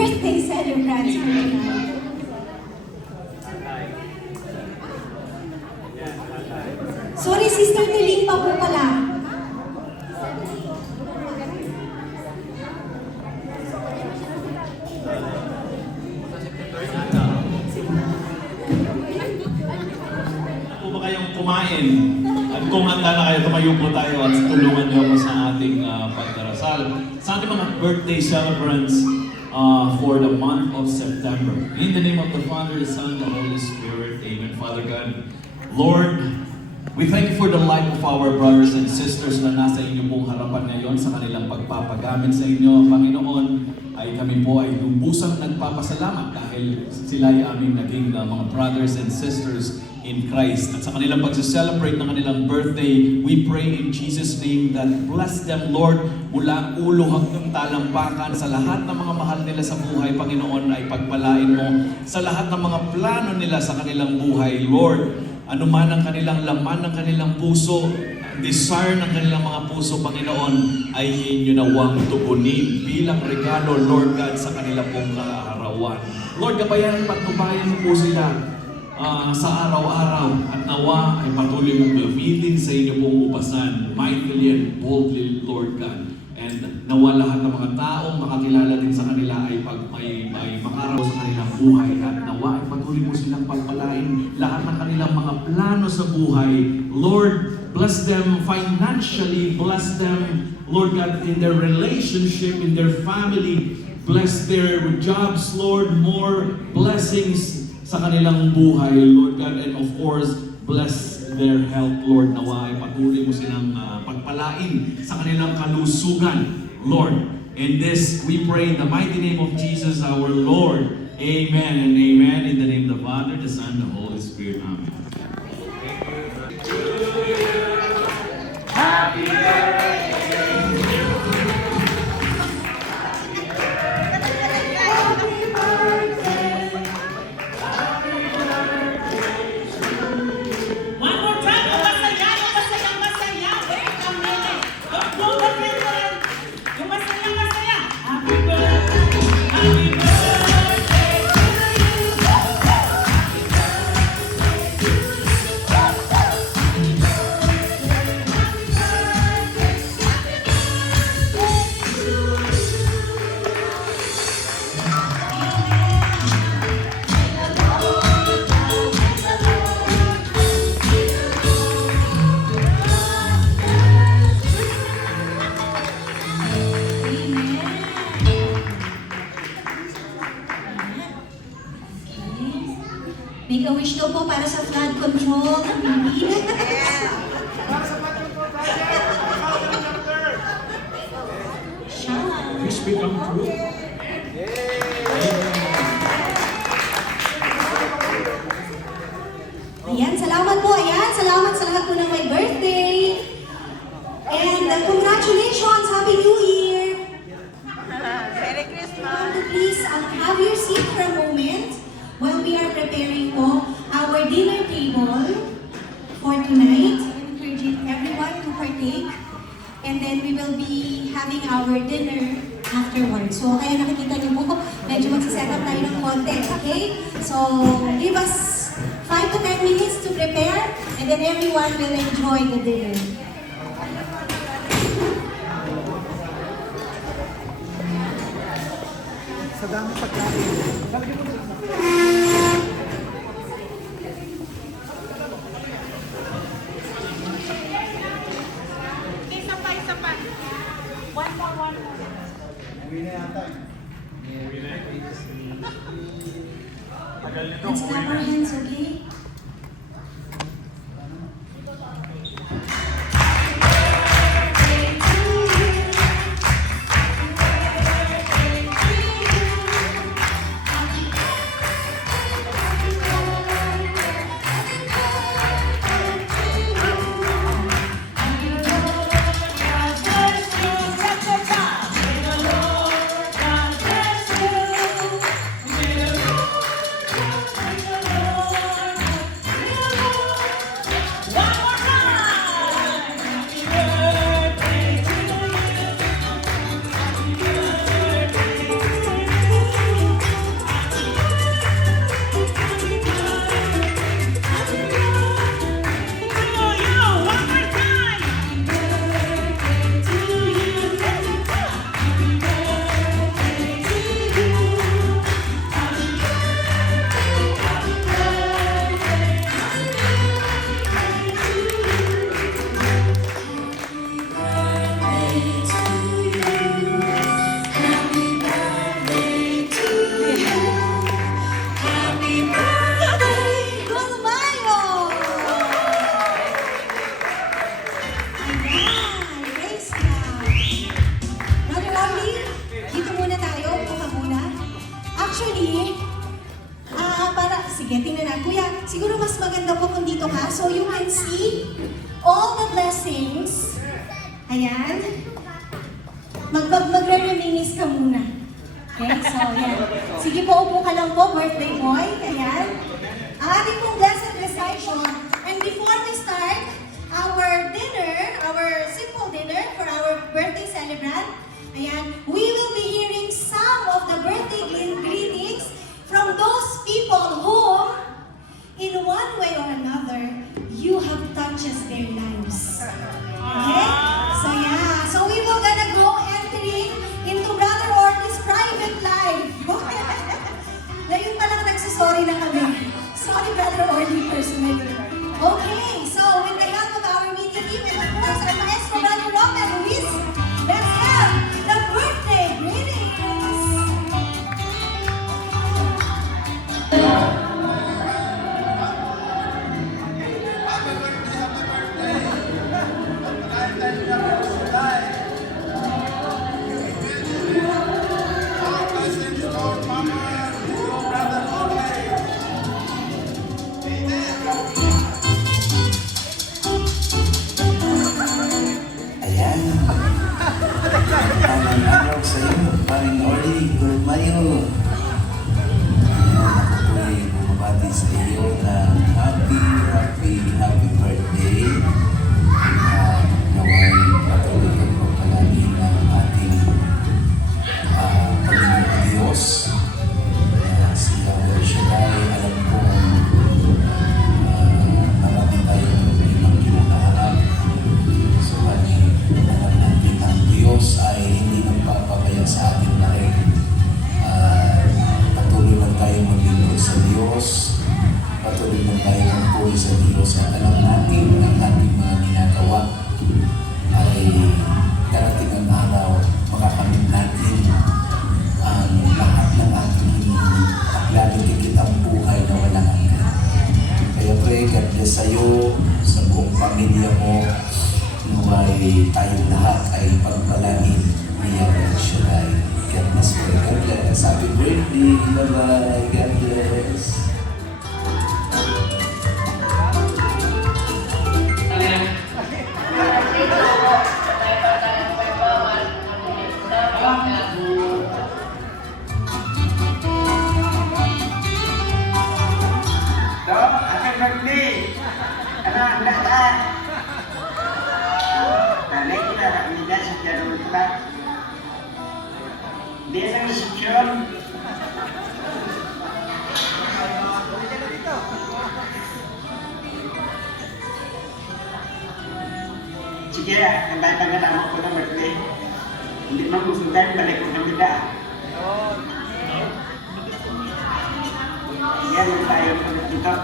birthday celebrants for tonight. Sorry, Sister Tiling pa po pala. Po ba kayong kumain? At kung handa na kayo, tumayo po tayo at tulungan niyo ako sa ating pagdarasal. Sa ating mga birthday celebrants for the month of September. In the name of the Father, the Son, the Holy Spirit. Amen. Father God, Lord, we thank you for the life of our brothers and sisters na nasa inyo pong harapan ngayon sa kanilang pagpapagamit sa inyo. Panginoon, ay kami po ay lubusang nagpapasalamat dahil sila ay aming naging mga brothers and sisters in Christ. At sa kanilang pag-celebrate ng kanilang birthday, we pray in Jesus' name that bless them, Lord, mula ulo hanggang talampakan sa lahat ng mga mahal nila sa buhay, Panginoon, ay pagpalain mo sa lahat ng mga plano nila sa kanilang buhay, Lord. Ano man ang kanilang laman ng kanilang puso, desire ng kanilang mga puso, Panginoon, ay inyo nawang tugunin bilang regalo, Lord God, sa kanilang pong kaarawan. Lord, gabayan at patnubayan mo po sila sa araw-araw at nawa ay patuloy mong gamitin sa inyo pong upasan, mightily and boldly, Lord God. And nawa lahat ng mga taong makakilala din sa kanila ay makaraw sa kanilang buhay at nawa ay patuloy mo silang pagpalain lahat ng kanilang mga plano sa buhay. Lord, bless them financially, bless them, Lord God, in their relationship, in their family, bless their jobs, Lord, more blessings sa kanilang buhay, Lord God, and of course, bless their health, Lord. Nawa ay patuloy mo silang pagpalain sa kanilang kalusugan, Lord. In this, we pray in the mighty name of Jesus, our Lord. Amen and amen. In the name of the Father, the Son, and the Holy Spirit. Amen. Happy birthday! Make a wish daw po para sa flood control ng Pilipinas. Wish become true. Ayan, salamat po. Ayan, salamat sa lahat po ng may birthday. And congratulations! Happy New Year! Merry Christmas! Please have your seat for a moment while we are preparing po our dinner table for tonight. Encouraging everyone to partake. And then we will be having our dinner afterwards. So kaya nakikita niyo po, medyo magsiset up tayo ng konti. Okay? So give us 5 to 10 minutes to prepare and then everyone will enjoy the dinner. Sa dami pagkain. Isa pa. One more. Uwi na yata. Uwi na. Tagal nito. Let's clap our hands, okay? Actually, sige, tingnan na. Kuya, siguro mas maganda po kung dito ka. So you can see all the blessings. Ayan. Magre-reminis ka muna. Okay, so yan. Sige po, upo ka lang po, birthday boy. Ayan. Ang ating pong blessed recitation. And before we start our dinner, our simple dinner for our birthday celebrant, ayan, we will be hearing some of the birthday greetings from those people whom, in one way or another, you have touched their lives. Okay? So yeah, so we will gonna go entering into Brother Orly's private life. Ngayon pa lang nagsasorry na kami. Sorry, Brother Orly, personally. Okay, so with the help of our media team and of course our maestro, Brother Romel Luis, let's have the birthday greetings. Ayan. Ang araw sa iyo, Paring Orly, Gurmayo. Ayan, ako po ay bumabati sa iyo na happy birthday. Naway patuloy ka po palagi ng ating Panginoon Diyos. Si Yahweh Shaddai, alam kong marami tayong problemang kinakaharap. Subalit, alam natin ang Diyos ay hindi nagpapabaya sa ating lahat. Patuloy lang tayo maglingkod sa Diyos. Patuloy lang tayo magpuri sa Diyos. At alam natin ang ating mga ginagawa ay darating ang araw, makakamit natin ang lahat ng ating hinihingi at lalo higit ang buhay na walang hanggan. Kaya pray, God bless sa'yo, sa buong pamilya mo. Naway tayong lahat ay pagpalangin ni Yahweh Shaddai. God bless you. God bless. Happy birthday. Bye-bye. God bless. Happy birthday! Ano, handa ka? Nanay ko na kami na sa Jarul pa. Hindi lang resepsyon. Sige, handa ka na naman ko ng birthday. Hindi man gusto tayo, balik ko ng bida. Yan yung tayo ulit dito.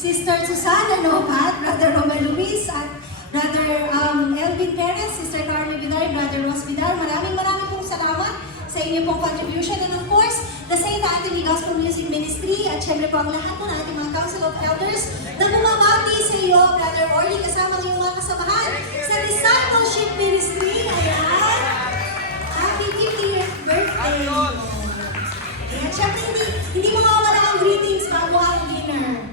Sister Susana Nopat, Brother Romel Luis, at Brother Elvin Perez, Sister Carmen Vidal, Brother Ross Vidal. Maraming pong salamat sa inyo pong contribution. And of course, the Saint Anthony Gospel Music Ministry at syempre po ang lahat po ng ating mga Council of Elders na bumabati sa iyo, Brother Orly, kasama ng iyong mga kasamahan sa Discipleship Ministry. Ayan! Happy 50th birthday! Ayan, syempre hindi mawawala ang greetings bago ang dinner.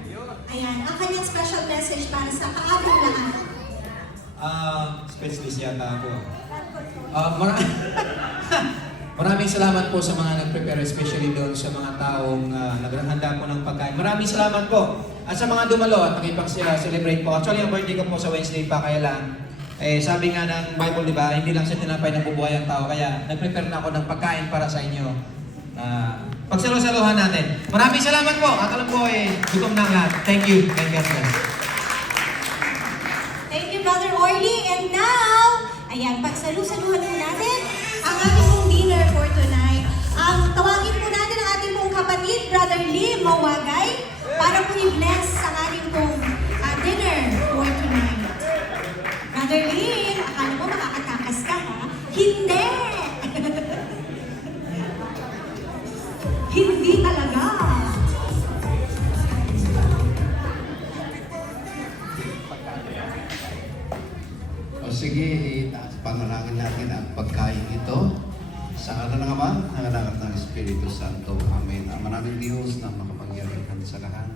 Ayan, ang kanyang special message para sa kaating lahat. Specialist yata ako. Maraming salamat po sa mga nag-prepare, especially doon sa mga taong naghanda po ng pagkain. Maraming salamat po At sa mga dumalo at nakipag-celebrate po. Actually, ang birthday ko po sa Wednesday pa, kaya lang, sabi nga ng Bible, di ba, hindi lang siya tinapay ng bubuhay ang tao. Kaya nag-prepare na ako ng pagkain para sa inyo. Pagsalo-saluhan natin. Maraming salamat po. At alam po, gutom na ang lahat. Thank you. Thank you. Thank you, Brother Orly. And now, ayan, pagsalu-saluhan po natin ang ating pong dinner for tonight. Tawagin po natin ang ating pong kapatid, Brother Lee Mawagay, para po i-bless ang ating pong dinner for tonight. Brother Lee, akala mo makakatakas ka, ha? Hindi! Hindi talaga. O sige, panalangin natin ang pagkain ito. Sa ngalan ng Ama, ng Anak at ng Espiritu Santo. Amen. Ang maraming Diyos na makapangyarihan sa lahat.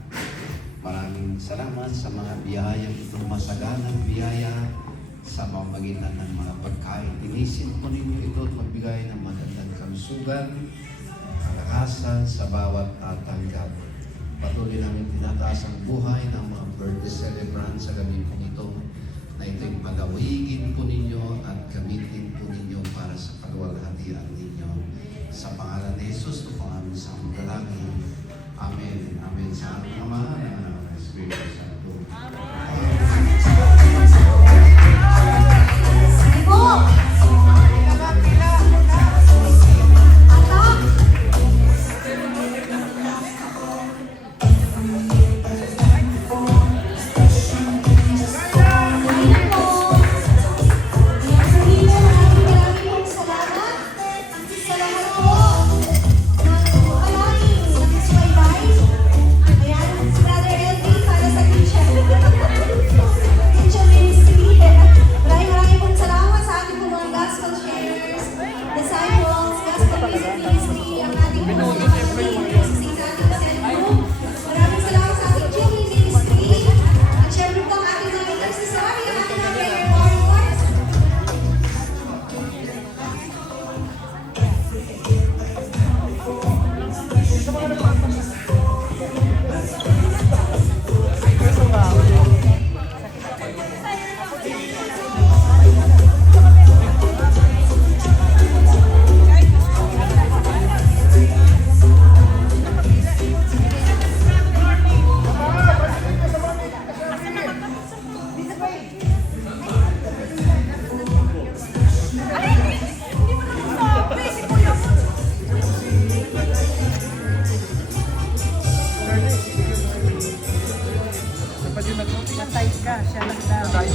Maraming salamat sa mga biyayang ito, masaganang biyaya sa pamamagitan ng mga pagkain. Inisin po ninyo ito at magbigay ng magandang kalusugan, kalakasan sa bawat tatanggap. Patuloy namin tinataas ang buhay ng mga birthday celebrants sa gabi po ito, na ito'y pagawigin po ninyo at gamitin po ninyo para sa kaluwalhatian ninyo. Sa pangalan ni Jesus, ito po ang aming samudalangin. Amen. Amen. Sa aming Ama, ng Anak at ng Espiritu Santo. Sige po! Atak! Ayan po! Ayan, sa hilo, maraming pong salamat. Sa lahat po ng alay, ng suwaybay. Ayan, si Brother Elvin para sa kitchen. Kitchen ministry. Maraming pong salamat sa ating mga gospel sharers, disciples, gospel music ministry, ang ating mga kapatid, sa ating cell group. Maraming salamat sa ating children ministry. At syempre po ang ating mga intercessory, ang ating mga prayer warriors. Matay ka, siya nagdami.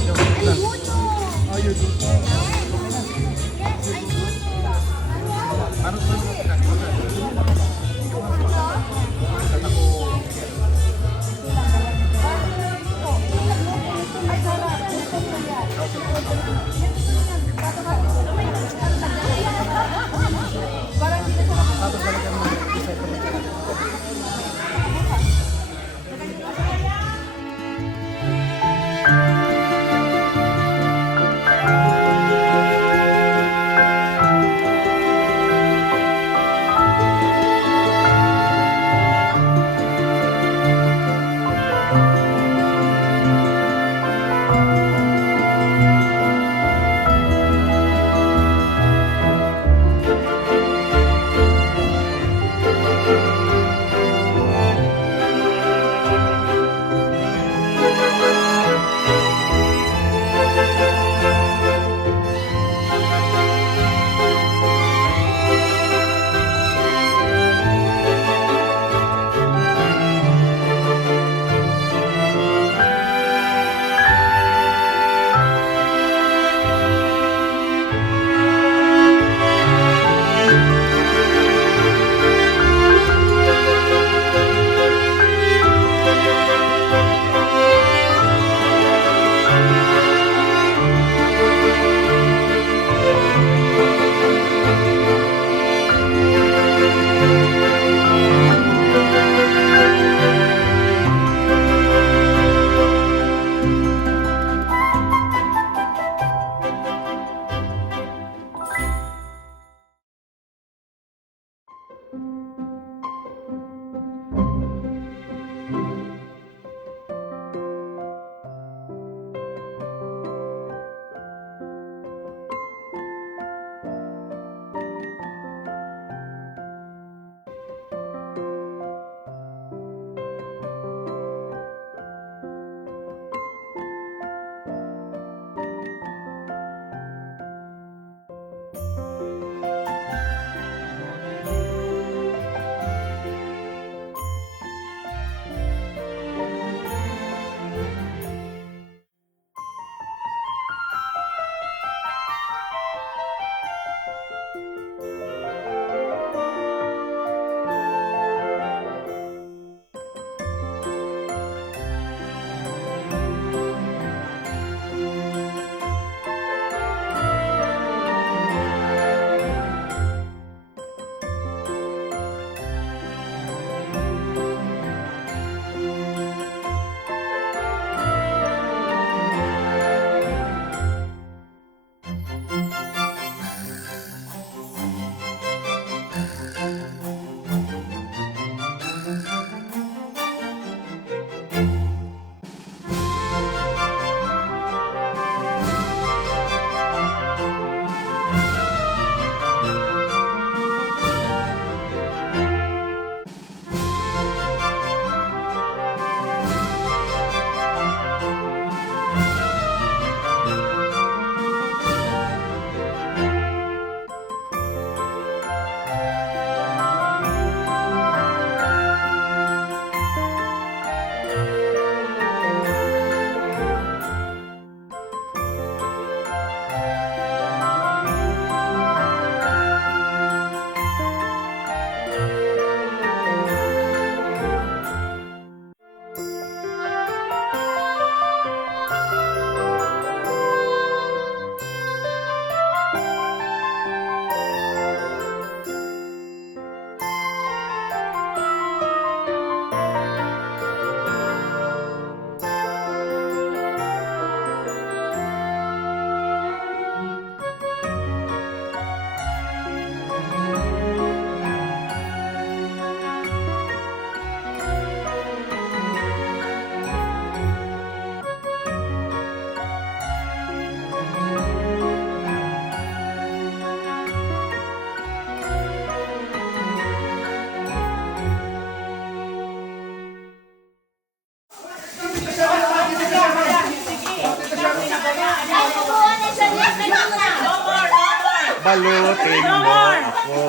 balutin mo ako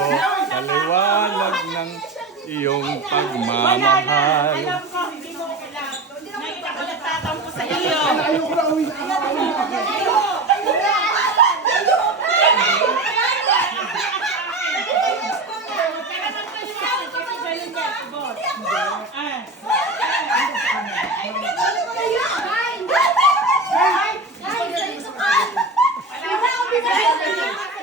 sa liwanag ng iyong pagmamahal. Alam ko, hindi mo kailangan. Ngayon ako nagtatampo sa iyo. Guys,